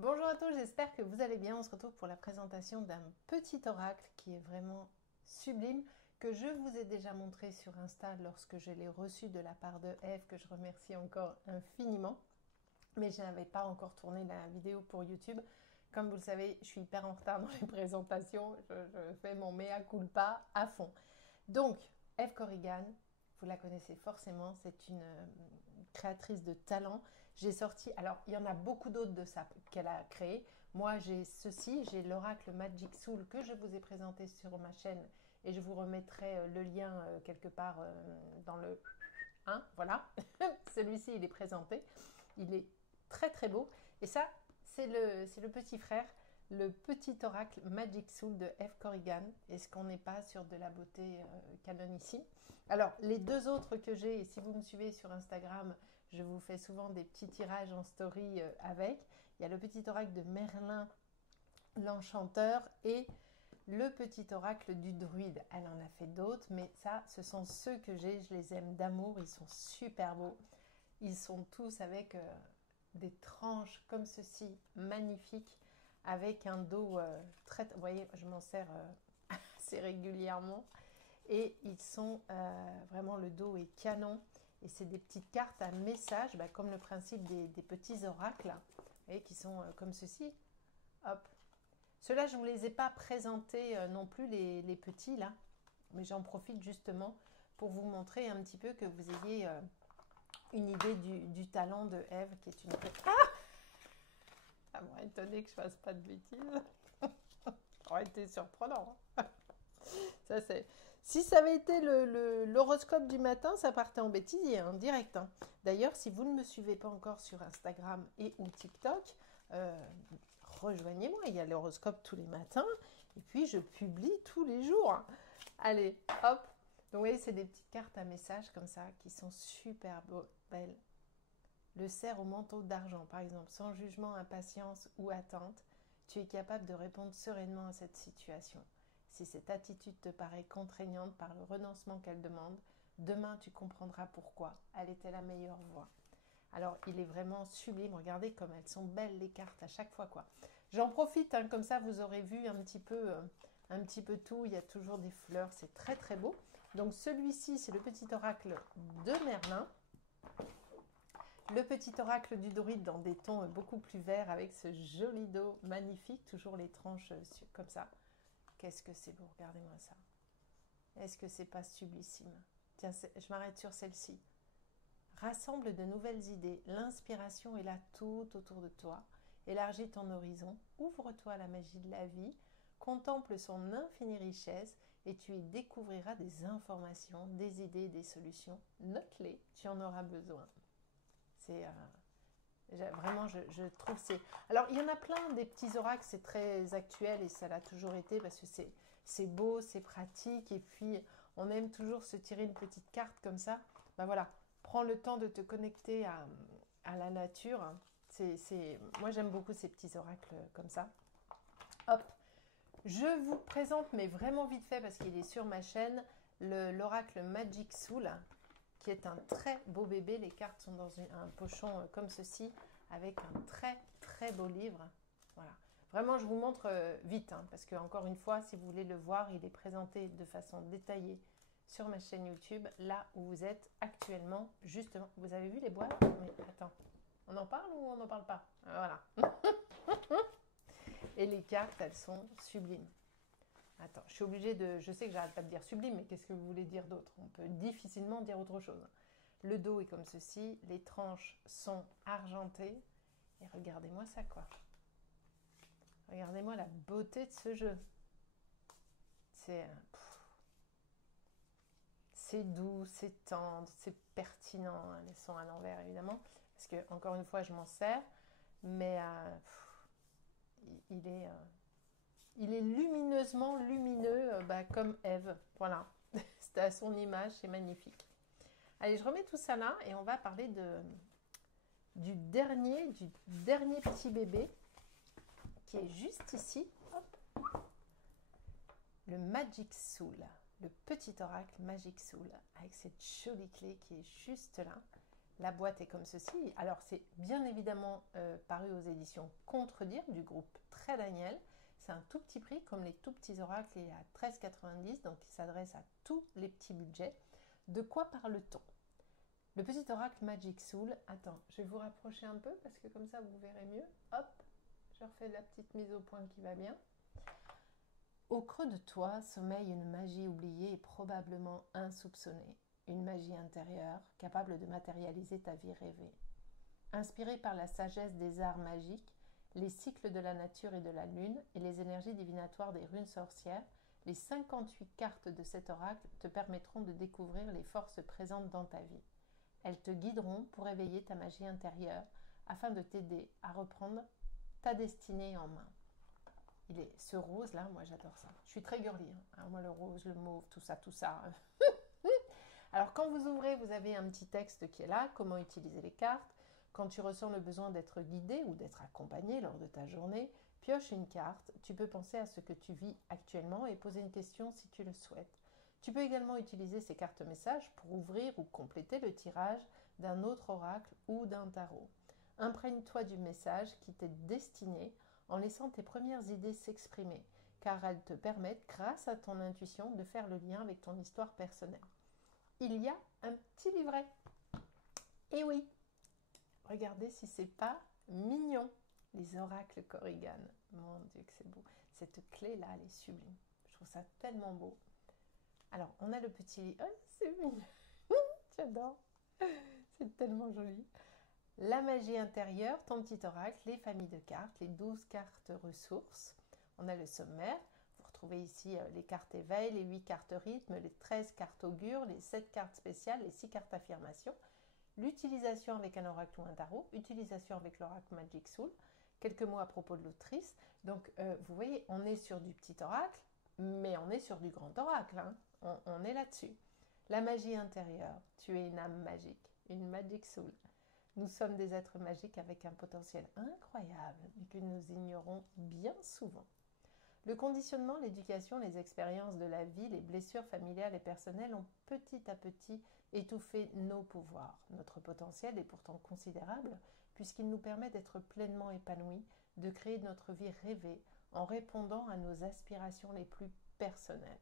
Bonjour à tous, j'espère que vous allez bien. On se retrouve pour la présentation d'un petit oracle qui est vraiment sublime, que je vous ai déjà montré sur Insta lorsque je l'ai reçu de la part de Eve, que je remercie encore infiniment. Mais je n'avais pas encore tourné la vidéo pour YouTube. Comme vous le savez, je suis hyper en retard dans les présentations. Je fais mon mea culpa à fond. Donc, Eve Corrigan, vous la connaissez forcément, c'est une créatrice de talent. J'ai sorti, alors il y en a beaucoup d'autres de ça qu'elle a créé. Moi j'ai ceci, j'ai l'oracle Magic Soul que je vous ai présenté sur ma chaîne et je vous remettrai le lien quelque part dans le... Hein, voilà, celui-ci il est présenté, il est très très beau. Et ça, c'est le petit frère, le petit oracle Magic Soul de Eve Corrigan. Est-ce qu'on n'est pas sur de la beauté canon ici? Alors, les deux autres que j'ai, et si vous me suivez sur Instagram, je vous fais souvent des petits tirages en story avec. Il y a le petit oracle de Merlin l'Enchanteur et le petit oracle du druide. Elle en a fait d'autres, mais ça, ce sont ceux que j'ai. Je les aime d'amour, ils sont super beaux. Ils sont tous avec des tranches comme ceci, magnifiques, avec un dos très... Vous voyez, je m'en sers assez régulièrement. Et ils sont vraiment, le dos est canon. Et c'est des petites cartes à message, comme le principe des petits oracles, et qui sont comme ceci. Hop. Ceux-là, je ne vous les ai pas présentés non plus, les petits là. Mais j'en profite justement pour vous montrer un petit peu que vous ayez une idée du talent de Eve, qui est une... Ah, ça m'aurait étonné que je ne fasse pas de bêtises. Ça aurait été surprenant. Ça, c'est... Si ça avait été l'horoscope du matin, ça partait en bêtisier, hein, direct. Hein. D'ailleurs, si vous ne me suivez pas encore sur Instagram et ou TikTok, rejoignez-moi. Il y a l'horoscope tous les matins. Et puis, je publie tous les jours. Allez, hop. Donc, vous voyez, c'est des petites cartes à message comme ça qui sont super belles. Le cerf au manteau d'argent, par exemple, sans jugement, impatience ou attente, tu es capable de répondre sereinement à cette situation. Si cette attitude te paraît contraignante par le renoncement qu'elle demande, demain tu comprendras pourquoi. Elle était la meilleure voie. Alors, il est vraiment sublime. Regardez comme elles sont belles les cartes à chaque fois, quoi. J'en profite, hein, comme ça vous aurez vu un petit peu tout. Il y a toujours des fleurs, c'est très très beau. Donc celui-ci, c'est le petit oracle de Merlin. Le petit oracle du druide dans des tons beaucoup plus verts avec ce joli dos magnifique, toujours les tranches comme ça. Qu'est-ce que c'est beau, regardez-moi ça. Est-ce que c'est pas sublissime? Tiens, je m'arrête sur celle-ci. Rassemble de nouvelles idées, l'inspiration est là tout autour de toi. Élargis ton horizon, ouvre-toi à la magie de la vie, contemple son infinie richesse et tu y découvriras des informations, des idées, des solutions. Note-les, tu en auras besoin. C'est... vraiment, je trouve c'est... Alors, il y en a plein des petits oracles, c'est très actuel et ça l'a toujours été parce que c'est beau, c'est pratique et puis on aime toujours se tirer une petite carte comme ça. Ben voilà, prends le temps de te connecter à la nature. Moi, j'aime beaucoup ces petits oracles comme ça. Hop, je vous présente, mais vraiment vite fait parce qu'il est sur ma chaîne, l'oracle Magic Soul, qui est un très beau bébé. Les cartes sont dans un pochon comme ceci, avec un très très beau livre. Voilà. Vraiment, je vous montre vite, hein, parce que encore une fois, si vous voulez le voir, il est présenté de façon détaillée sur ma chaîne YouTube, là où vous êtes actuellement, justement. Vous avez vu les boîtes? Mais attends, on en parle ou on n'en parle pas? Voilà. Et les cartes, elles sont sublimes. Attends, je suis obligée de... Je sais que j'arrête pas de dire sublime, mais qu'est-ce que vous voulez dire d'autre? On peut difficilement dire autre chose. Le dos est comme ceci, les tranches sont argentées. Et regardez-moi ça, quoi. Regardez-moi la beauté de ce jeu. C'est doux, c'est tendre, c'est pertinent. Elles sont à l'envers, évidemment. Parce que, encore une fois, je m'en sers. Mais il est lumineusement lumineux, comme Eve. Voilà. C'est à son image, c'est magnifique. Allez, je remets tout ça là et on va parler du dernier petit bébé qui est juste ici. Hop. Le Magic Soul, le petit oracle Magic Soul avec cette jolie clé qui est juste là. La boîte est comme ceci. Alors, c'est bien évidemment paru aux éditions Contredire du groupe Très Daniel. C'est un tout petit prix, comme les tout petits oracles, il est à 13,90 €, donc il s'adresse à tous les petits budgets. De quoi parle-t-on? Le petit oracle Magic Soul. Attends, je vais vous rapprocher un peu parce que comme ça vous verrez mieux. Hop, je refais la petite mise au point qui va bien. Au creux de toi sommeille une magie oubliée et probablement insoupçonnée. Une magie intérieure capable de matérialiser ta vie rêvée. Inspirée par la sagesse des arts magiques, les cycles de la nature et de la lune et les énergies divinatoires des runes sorcières, les 58 cartes de cet oracle te permettront de découvrir les forces présentes dans ta vie. Elles te guideront pour éveiller ta magie intérieure afin de t'aider à reprendre ta destinée en main. Ce rose là, moi j'adore ça. Je suis très girly, hein. Moi le rose, le mauve, tout ça, tout ça. Alors quand vous ouvrez, vous avez un petit texte qui est là, comment utiliser les cartes. Quand tu ressens le besoin d'être guidé ou d'être accompagné lors de ta journée, pioche une carte. Tu peux penser à ce que tu vis actuellement et poser une question si tu le souhaites. Tu peux également utiliser ces cartes messages pour ouvrir ou compléter le tirage d'un autre oracle ou d'un tarot. Imprègne-toi du message qui t'est destiné en laissant tes premières idées s'exprimer, car elles te permettent, grâce à ton intuition, de faire le lien avec ton histoire personnelle. Il y a un petit livret. Et oui, regardez si c'est pas mignon. Les oracles Korrigan. Mon Dieu que c'est beau. Cette clé-là, elle est sublime. Je trouve ça tellement beau. Alors, on a le petit... Oh, c'est mignon. J'adore. C'est tellement joli. La magie intérieure, ton petit oracle, les familles de cartes, les 12 cartes ressources. On a le sommaire. Vous retrouvez ici les cartes éveil, les 8 cartes rythme, les 13 cartes augure, les 7 cartes spéciales, les 6 cartes affirmation. L'utilisation avec un oracle ou un tarot, utilisation avec l'oracle Magic Soul, quelques mots à propos de l'autrice. Donc, vous voyez, on est sur du petit oracle, mais on est sur du grand oracle. Hein. On est là-dessus. La magie intérieure, tu es une âme magique, une Magic Soul. Nous sommes des êtres magiques avec un potentiel incroyable, mais que nous ignorons bien souvent. Le conditionnement, l'éducation, les expériences de la vie, les blessures familiales et personnelles ont petit à petit étouffé nos pouvoirs. Notre potentiel est pourtant considérable puisqu'il nous permet d'être pleinement épanouis, de créer notre vie rêvée en répondant à nos aspirations les plus personnelles.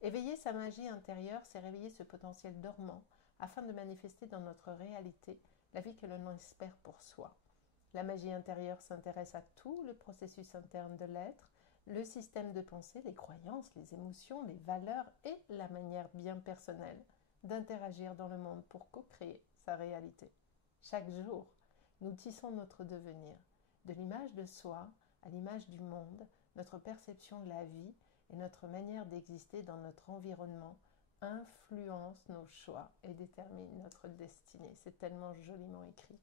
Éveiller sa magie intérieure, c'est réveiller ce potentiel dormant afin de manifester dans notre réalité la vie que l'on espère pour soi. La magie intérieure s'intéresse à tout le processus interne de l'être, le système de pensée, les croyances, les émotions, les valeurs et la manière bien personnelle d'interagir dans le monde pour co-créer sa réalité. Chaque jour, nous tissons notre devenir, de l'image de soi à l'image du monde, notre perception de la vie et notre manière d'exister dans notre environnement influencent nos choix et déterminent notre destinée. C'est tellement joliment écrit.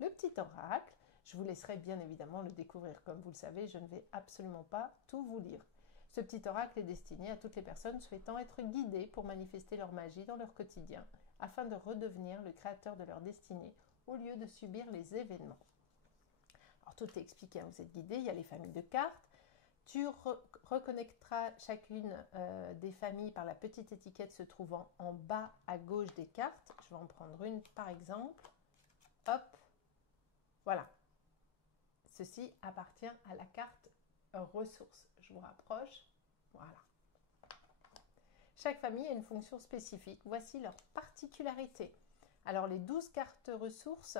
Le petit oracle, je vous laisserai bien évidemment le découvrir. Comme vous le savez, je ne vais absolument pas tout vous lire. Ce petit oracle est destiné à toutes les personnes souhaitant être guidées pour manifester leur magie dans leur quotidien, afin de redevenir le créateur de leur destinée au lieu de subir les événements. Alors tout est expliqué, hein, vous êtes guidé, il y a les familles de cartes. Tu reconnecteras chacune des familles par la petite étiquette se trouvant en bas à gauche des cartes. Je vais en prendre une par exemple. Hop, voilà. Ceci appartient à la carte ressources. Je vous rapproche. Voilà. Chaque famille a une fonction spécifique. Voici leur particularité. Alors les 12 cartes ressources,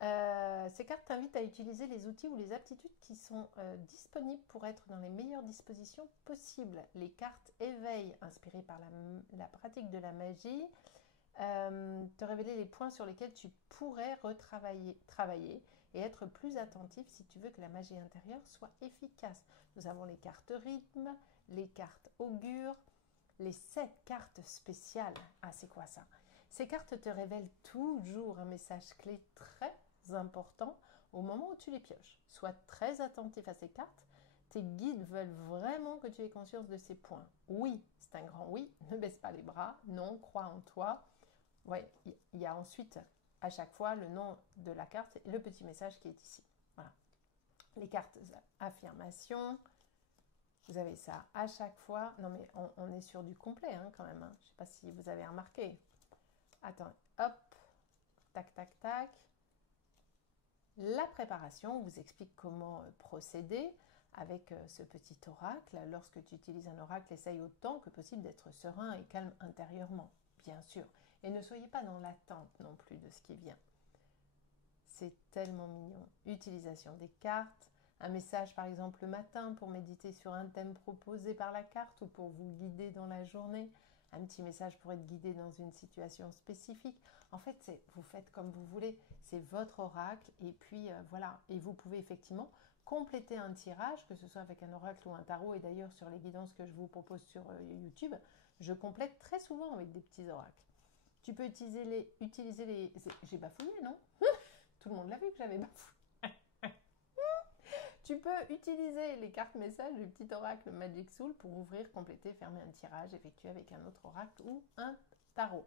ces cartes t'invitent à utiliser les outils ou les aptitudes qui sont disponibles pour être dans les meilleures dispositions possibles. Les cartes éveil, inspirées par la pratique de la magie, te révéler les points sur lesquels tu pourrais travailler et être plus attentif si tu veux que la magie intérieure soit efficace. Nous avons les cartes rythme, les cartes augure, les 7 cartes spéciales. Ah, c'est quoi ça? Ces cartes te révèlent toujours un message clé très important au moment où tu les pioches. Sois très attentif à ces cartes. Tes guides veulent vraiment que tu aies conscience de ces points. Oui, c'est un grand oui. Ne baisse pas les bras. Non, crois en toi. Ouais, il y a ensuite à chaque fois le nom de la carte et le petit message qui est ici. Voilà. Les cartes affirmation. Vous avez ça à chaque fois. Non mais on est sur du complet hein, quand même. Hein. Je ne sais pas si vous avez remarqué. Attends, hop, tac, tac, tac. La préparation, on vous explique comment procéder avec ce petit oracle. Lorsque tu utilises un oracle, essaye autant que possible d'être serein et calme intérieurement, bien sûr. Et ne soyez pas dans l'attente non plus de ce qui vient. C'est tellement mignon. Utilisation des cartes, un message par exemple le matin pour méditer sur un thème proposé par la carte ou pour vous guider dans la journée. Un petit message pour être guidé dans une situation spécifique. En fait, vous faites comme vous voulez. C'est votre oracle et puis voilà. Et vous pouvez effectivement compléter un tirage, que ce soit avec un oracle ou un tarot. Et d'ailleurs, sur les guidances que je vous propose sur YouTube, je complète très souvent avec des petits oracles. Tu peux utiliser les... J'ai bafouillé, non? Tout le monde l'a vu que j'avais bafouillé. Tu peux utiliser les cartes messages du petit oracle Magic Soul pour ouvrir, compléter, fermer un tirage effectué avec un autre oracle ou un tarot.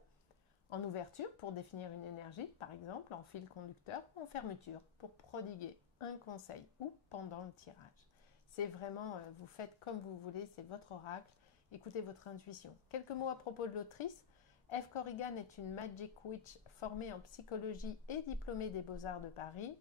En ouverture, pour définir une énergie, par exemple, en fil conducteur, ou en fermeture, pour prodiguer un conseil ou pendant le tirage. C'est vraiment, vous faites comme vous voulez, c'est votre oracle. Écoutez votre intuition. Quelques mots à propos de l'autrice. Eve Corrigan est une Magic Witch formée en psychologie et diplômée des Beaux-Arts de Paris.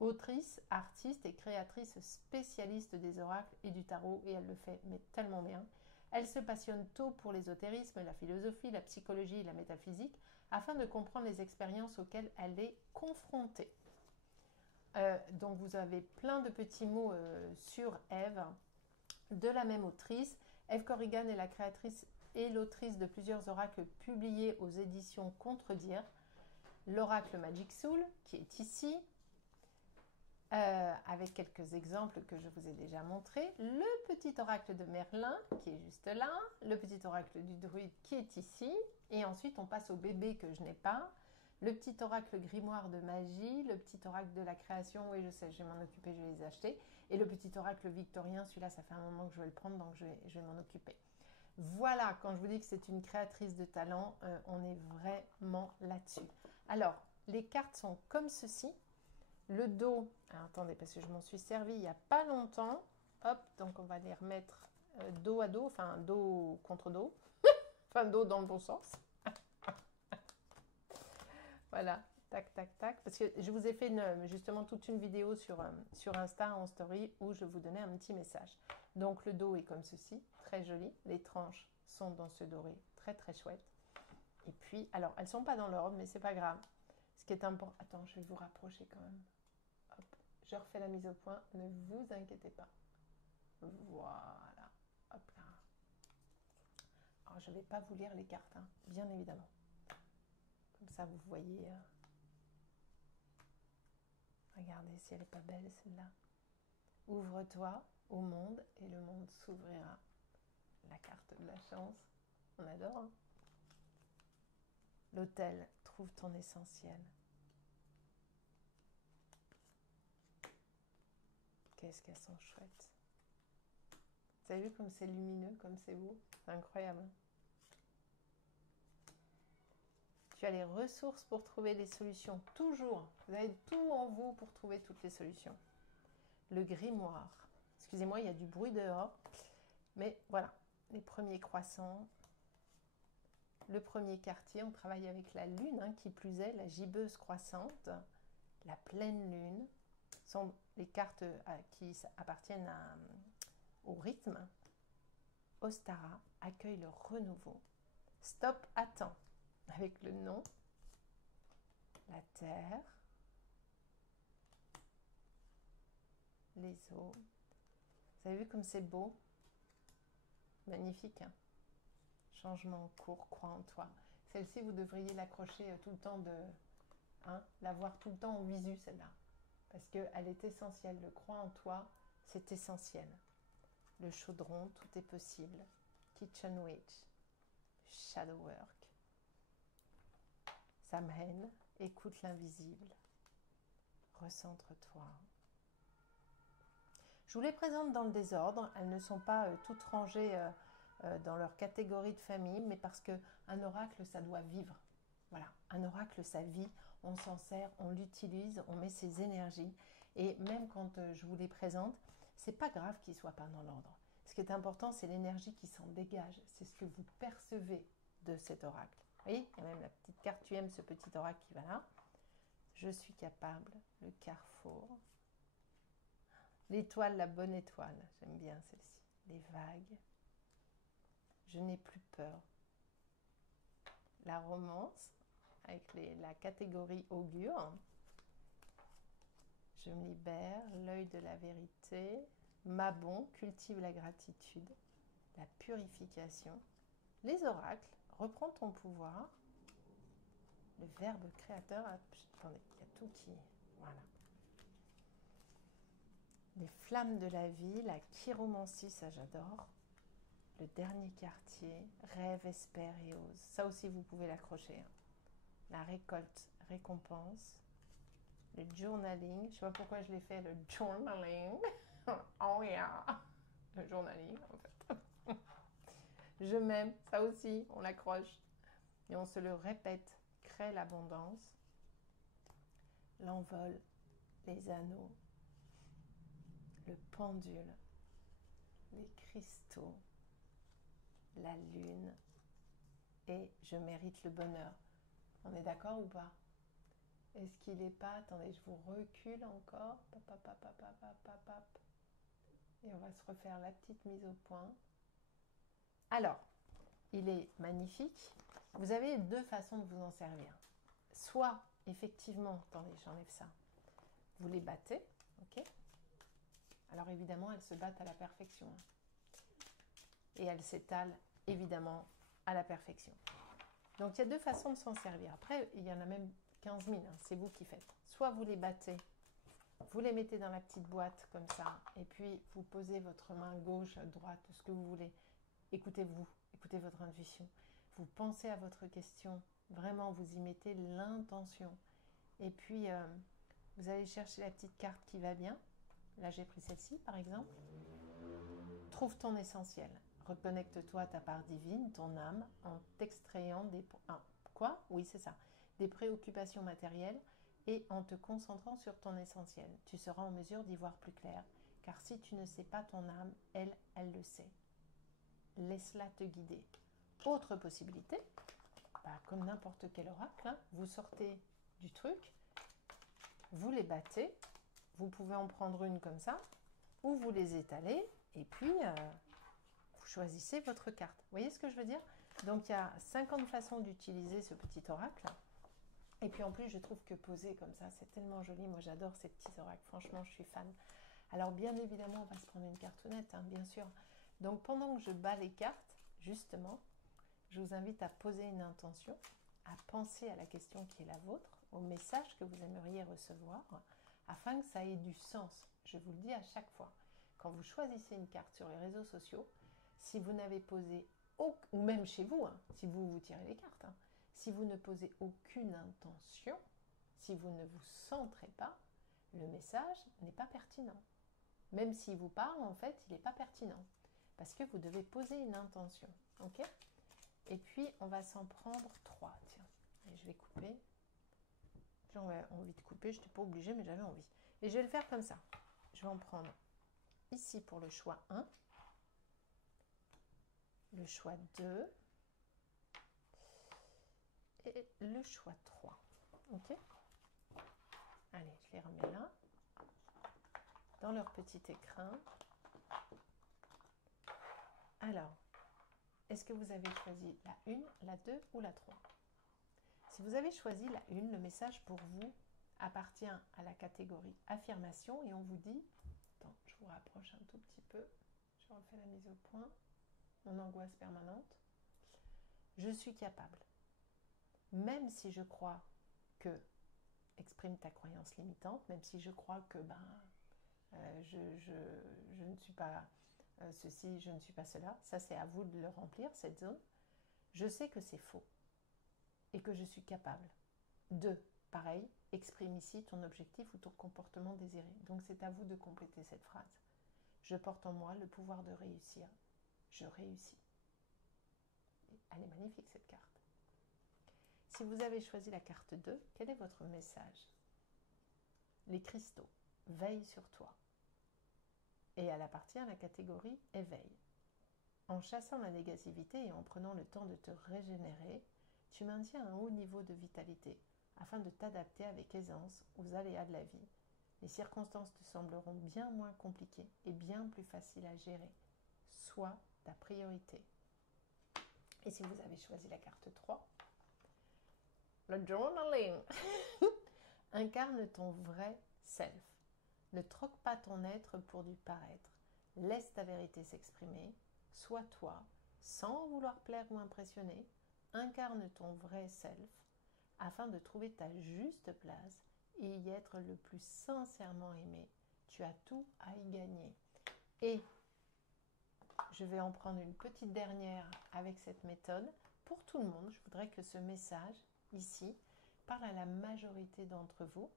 Autrice, artiste et créatrice spécialiste des oracles et du tarot, et elle le fait mais tellement bien. Elle se passionne tôt pour l'ésotérisme, la philosophie, la psychologie et la métaphysique, afin de comprendre les expériences auxquelles elle est confrontée. Donc vous avez plein de petits mots sur Eve, de la même autrice. Eve Corrigan est la créatrice et l'autrice de plusieurs oracles publiés aux éditions Contredire. L'oracle Magic Soul, qui est ici, avec quelques exemples que je vous ai déjà montrés. Le petit oracle de Merlin, qui est juste là. Le petit oracle du druide, qui est ici. Et ensuite, on passe au bébé que je n'ai pas. Le petit oracle grimoire de magie. Le petit oracle de la création. Oui, je sais, je vais m'en occuper, je vais les acheter. Et le petit oracle victorien, celui-là, ça fait un moment que je vais le prendre, donc je vais m'en occuper. Voilà, quand je vous dis que c'est une créatrice de talent, on est vraiment là-dessus. Alors, les cartes sont comme ceci. Le dos, alors attendez, parce que je m'en suis servi il n'y a pas longtemps. Hop, donc on va les remettre dos à dos, enfin dos contre dos. Enfin dos dans le bon sens. Voilà, tac, tac, tac. Parce que je vous ai fait justement toute une vidéo sur Insta en story où je vous donnais un petit message. Donc le dos est comme ceci, très joli. Les tranches sont dans ce doré, très très chouette. Et puis, alors elles ne sont pas dans l'ordre, mais c'est pas grave. Ce qui est important... Attends, je vais vous rapprocher quand même. Hop, je refais la mise au point, ne vous inquiétez pas. Voilà, hop là. Alors je ne vais pas vous lire les cartes, hein, bien évidemment. Comme ça vous voyez. Regardez si elle n'est pas belle celle-là. Ouvre-toi au monde et le monde s'ouvrira. La carte de la chance, on adore. Hein. L'autel, trouve ton essentiel. Qu'est-ce qu'elles sont chouettes. Vous avez vu comme c'est lumineux, comme c'est beau? C'est incroyable. Tu as les ressources pour trouver les solutions. Toujours. Vous avez tout en vous pour trouver toutes les solutions. Le grimoire. Excusez-moi, il y a du bruit dehors. Mais voilà, les premiers croissants. Le premier quartier, on travaille avec la lune, hein, qui plus est, la gibbeuse croissante. La pleine lune. Ce sont les cartes qui appartiennent au rythme. Ostara accueille le renouveau. Stop, attends. Avec le nom, la terre, les eaux. Vous avez vu comme c'est beau? Magnifique, hein? Changement en cours, crois en toi. Celle-ci, vous devriez l'accrocher tout le temps, l'avoir tout le temps en visu, celle-là. Parce qu'elle est essentielle. Le crois en toi, c'est essentiel. Le chaudron, tout est possible. Kitchen Witch, Shadow Work. Samhain, écoute l'invisible. Recentre-toi. Je vous les présente dans le désordre. Elles ne sont pas toutes rangées dans leur catégorie de famille, mais parce qu'un oracle, ça doit vivre. Voilà, un oracle, ça vit. On s'en sert, on l'utilise, on met ses énergies. Et même quand je vous les présente, c'est pas grave qu'ils ne soient pas dans l'ordre. Ce qui est important, c'est l'énergie qui s'en dégage. C'est ce que vous percevez de cet oracle. Vous voyez, il y a même la petite carte, tu aimes ce petit oracle qui va là. Je suis capable, le carrefour. L'étoile, la bonne étoile, j'aime bien celle-ci. Les vagues. Je n'ai plus peur. La romance, avec la catégorie augure. Je me libère, l'œil de la vérité. Mabon, cultive la gratitude. La purification. Les oracles, reprends ton pouvoir. Le verbe créateur. Attendez, il y a tout qui... Voilà. Les flammes de la vie, la chiromancie, ça j'adore. Le dernier quartier, rêve, espère et ose. Ça aussi, vous pouvez l'accrocher. Hein. La récolte, récompense. Le journaling. Je ne sais pas pourquoi je l'ai fait, le journaling. Oh yeah. Le journaling, en fait. Je m'aime, ça aussi, on l'accroche. Et on se le répète. Crée l'abondance. L'envol, les anneaux. Le pendule. Les cristaux. La lune. Et je mérite le bonheur. On est d'accord ou pas? Est-ce qu'il n'est pas... Attendez, je vous recule encore. Et on va se refaire la petite mise au point. Alors, il est magnifique. Vous avez deux façons de vous en servir. Soit, effectivement, attendez, j'enlève ça. Vous les battez, ok? Alors évidemment, elles se battent à la perfection. Et elles s'étalent, évidemment, à la perfection. Donc, il y a deux façons de s'en servir. Après, il y en a même 15 000, hein, c'est vous qui faites. Soit vous les battez, vous les mettez dans la petite boîte comme ça, et puis vous posez votre main gauche, droite, ce que vous voulez. Écoutez-vous, écoutez votre intuition. Vous pensez à votre question, vraiment, vous y mettez l'intention. Et puis, vous allez chercher la petite carte qui va bien. Là, j'ai pris celle-ci, par exemple. Trouve ton essentiel. Reconnecte-toi à ta part divine, ton âme, en t'extrayant des... quoi? Oui, c'est ça. Des préoccupations matérielles et en te concentrant sur ton essentiel. Tu seras en mesure d'y voir plus clair. Car si tu ne sais pas ton âme, elle le sait. Laisse-la te guider. Autre possibilité, comme n'importe quel oracle, hein, vous sortez du truc, vous les battez, vous pouvez en prendre une comme ça, ou vous les étalez, et puis vous choisissez votre carte. Vous voyez ce que je veux dire? Donc il y a 50 façons d'utiliser ce petit oracle. Et puis en plus, je trouve que poser comme ça, c'est tellement joli. Moi, j'adore ces petits oracles. Franchement, je suis fan. Alors bien évidemment, on va se prendre une cartonnette, hein, bien sûr. Donc pendant que je bats les cartes, justement, je vous invite à poser une intention, à penser à la question qui est la vôtre, au message que vous aimeriez recevoir, afin que ça ait du sens. Je vous le dis à chaque fois. Quand vous choisissez une carte sur les réseaux sociaux, si vous n'avez posé, ou même chez vous, hein, si vous tirez les cartes, hein, si vous ne posez aucune intention, si vous ne vous centrez pas, le message n'est pas pertinent. Même s'il vous parle, en fait, il n'est pas pertinent. Parce que vous devez poser une intention. Ok? Et puis, on va s'en prendre 3. Tiens, et je vais couper. J'avais envie de couper, je n'étais pas obligée, mais j'avais envie. Et je vais le faire comme ça. Je vais en prendre ici pour le choix 1, le choix 2 et le choix 3. Ok? Allez, je les remets là, dans leur petit écrin. Alors, est-ce que vous avez choisi la 1, la 2 ou la 3? Si vous avez choisi la 1, le message pour vous appartient à la catégorie affirmation et on vous dit, attends, je vous rapproche un tout petit peu, je refais la mise au point, mon angoisse permanente, je suis capable. Même si je crois que, exprime ta croyance limitante, même si je crois que je ne suis pas ceci, je ne suis pas cela, ça c'est à vous de le remplir, cette zone. Je sais que c'est faux et que je suis capable de, pareil, exprime ici ton objectif ou ton comportement désiré. Donc c'est à vous de compléter cette phrase. Je porte en moi le pouvoir de réussir. Je réussis. Elle est magnifique cette carte. Si vous avez choisi la carte 2, quel est votre message? Les cristaux veillent sur toi. Et elle appartient à la catégorie éveil. En chassant la négativité et en prenant le temps de te régénérer, tu maintiens un haut niveau de vitalité afin de t'adapter avec aisance aux aléas de la vie. Les circonstances te sembleront bien moins compliquées et bien plus faciles à gérer. Sois ta priorité. Et si vous avez choisi la carte 3, le journaling incarne ton vrai self. Ne troque pas ton être pour du paraître. Laisse ta vérité s'exprimer. Sois toi, sans vouloir plaire ou impressionner. Incarne ton vrai self afin de trouver ta juste place et y être le plus sincèrement aimé. Tu as tout à y gagner. Et je vais en prendre une petite dernière avec cette méthode. Pour tout le monde, je voudrais que ce message, ici, parle à la majorité d'entre vous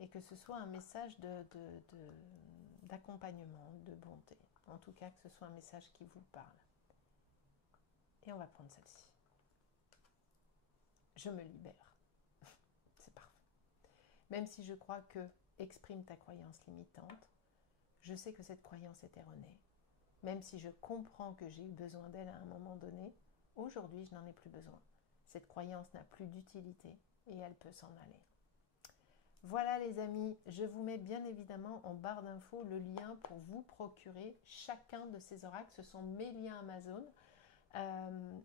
et que ce soit un message d'accompagnement, de bonté. En tout cas, que ce soit un message qui vous parle. Et on va prendre celle-ci. Je me libère. C'est parfait. Même si je crois que exprime ta croyance limitante, je sais que cette croyance est erronée. Même si je comprends que j'ai eu besoin d'elle à un moment donné, aujourd'hui, je n'en ai plus besoin. Cette croyance n'a plus d'utilité et elle peut s'en aller. Voilà les amis, je vous mets bien évidemment en barre d'infos le lien pour vous procurer chacun de ces oracles. Ce sont mes liens Amazon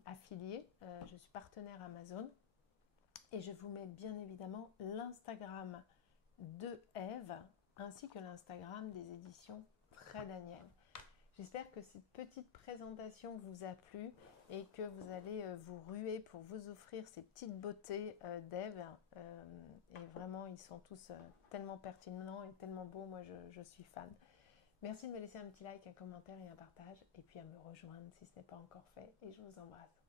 affiliés. Je suis partenaire Amazon. Et je vous mets bien évidemment l'Instagram de Eve ainsi que l'Instagram des éditions Fred Daniel. J'espère que cette petite présentation vous a plu et que vous allez vous ruer pour vous offrir ces petites beautés d'Ève. Et vraiment, ils sont tous tellement pertinents et tellement beaux. Moi, je suis fan. Merci de me laisser un petit like, un commentaire et un partage. Et puis à me rejoindre si ce n'est pas encore fait. Et je vous embrasse.